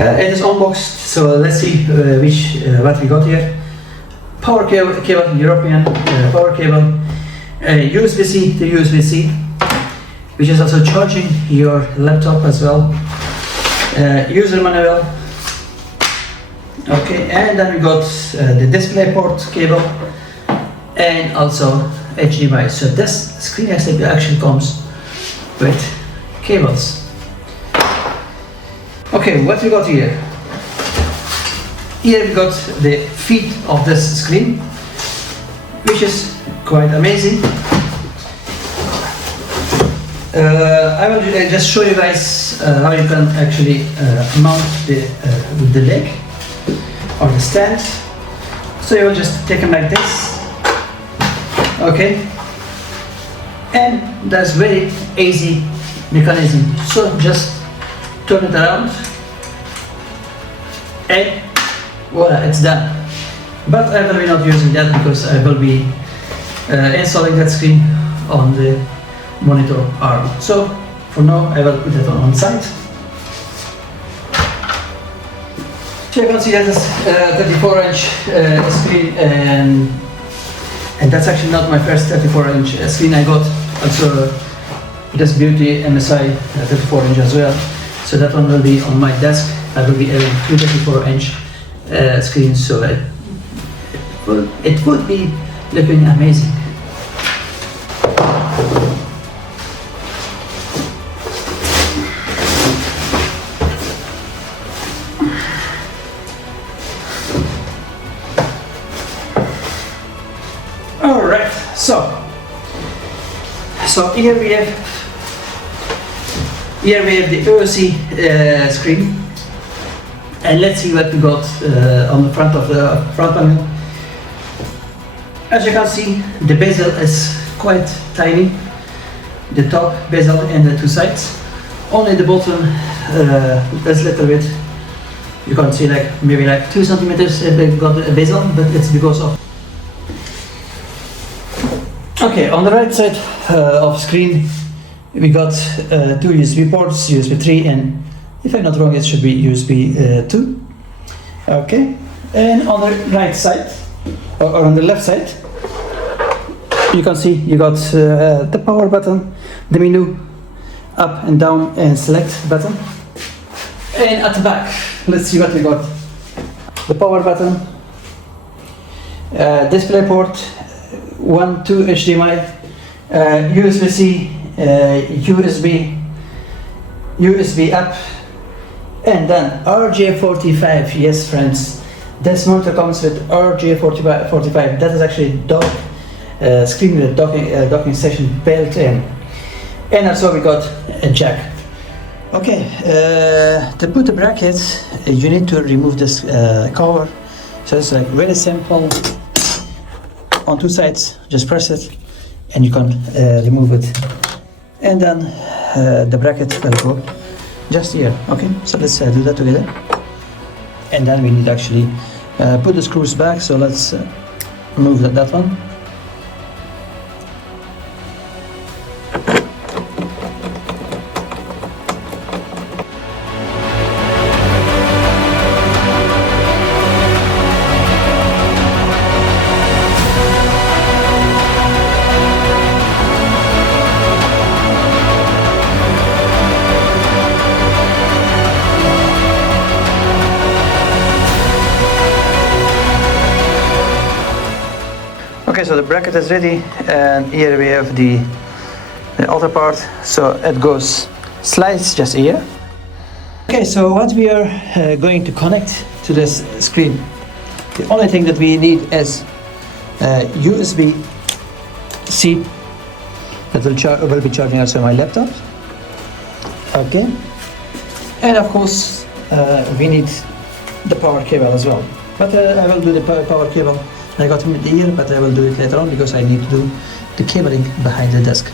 It is unboxed, so let's see what we got here. Power cable, European power cable, USB-C to USB-C, which is also charging your laptop as well. User manual. Okay, and then we got the display port cable and also HDMI. So this screen actually comes with cables. Okay, what we got here? Here we got the feet of this screen, which is quite amazing. I will just show you guys how you can actually mount the leg or the stand. So you will just take them like this, okay? And that's very easy mechanism. So just turn it around and voila, it's done. But I will be not using that because I will be installing that screen on the monitor arm. So for now I will put it on one side. So you can see that is 34-inch screen, and that's actually not my first 34-inch screen. I got also this beauty MSI 34-inch as well. So that one will be on my desk. I will be having two 34-inch screens, so it would be looking amazing. All right, so here we have the AOC screen, and let's see what we got on the front of the front panel. As you can see, the bezel is quite tiny, the top bezel and the two sides. Only the bottom is a little bit, you can see like maybe like 2 centimeters got a bezel, but it's because of. Okay, on the right side of screen we got 2 USB ports, USB 3 and, if I'm not wrong, it should be USB 2. Okay, and on the right side, or on the left side, you can see you got the power button, the menu, up and down and select button. And at the back, let's see what we got. The power button, display port, 1, 2 HDMI, USB-C, USB up, and then RJ45. Yes, friends, this monitor comes with RJ45. That is actually screen with docking station built in. And also we got a jack. Okay, to put the brackets, you need to remove this cover. So it's like very simple. On 2 sides, just press it and you can remove it, and then the bracket will go just here. Okay, so let's do that together, and then we need to actually put the screws back. So let's move that one. Okay, so the bracket is ready, and here we have the other part. So it goes slides just here. Okay, so what we are going to connect to this screen, the only thing that we need is USB-C that will be charging also my laptop. Okay, and of course we need the power cable as well, but I will do the power cable. I got him here, but I will do it later on because I need to do the cabling behind the desk.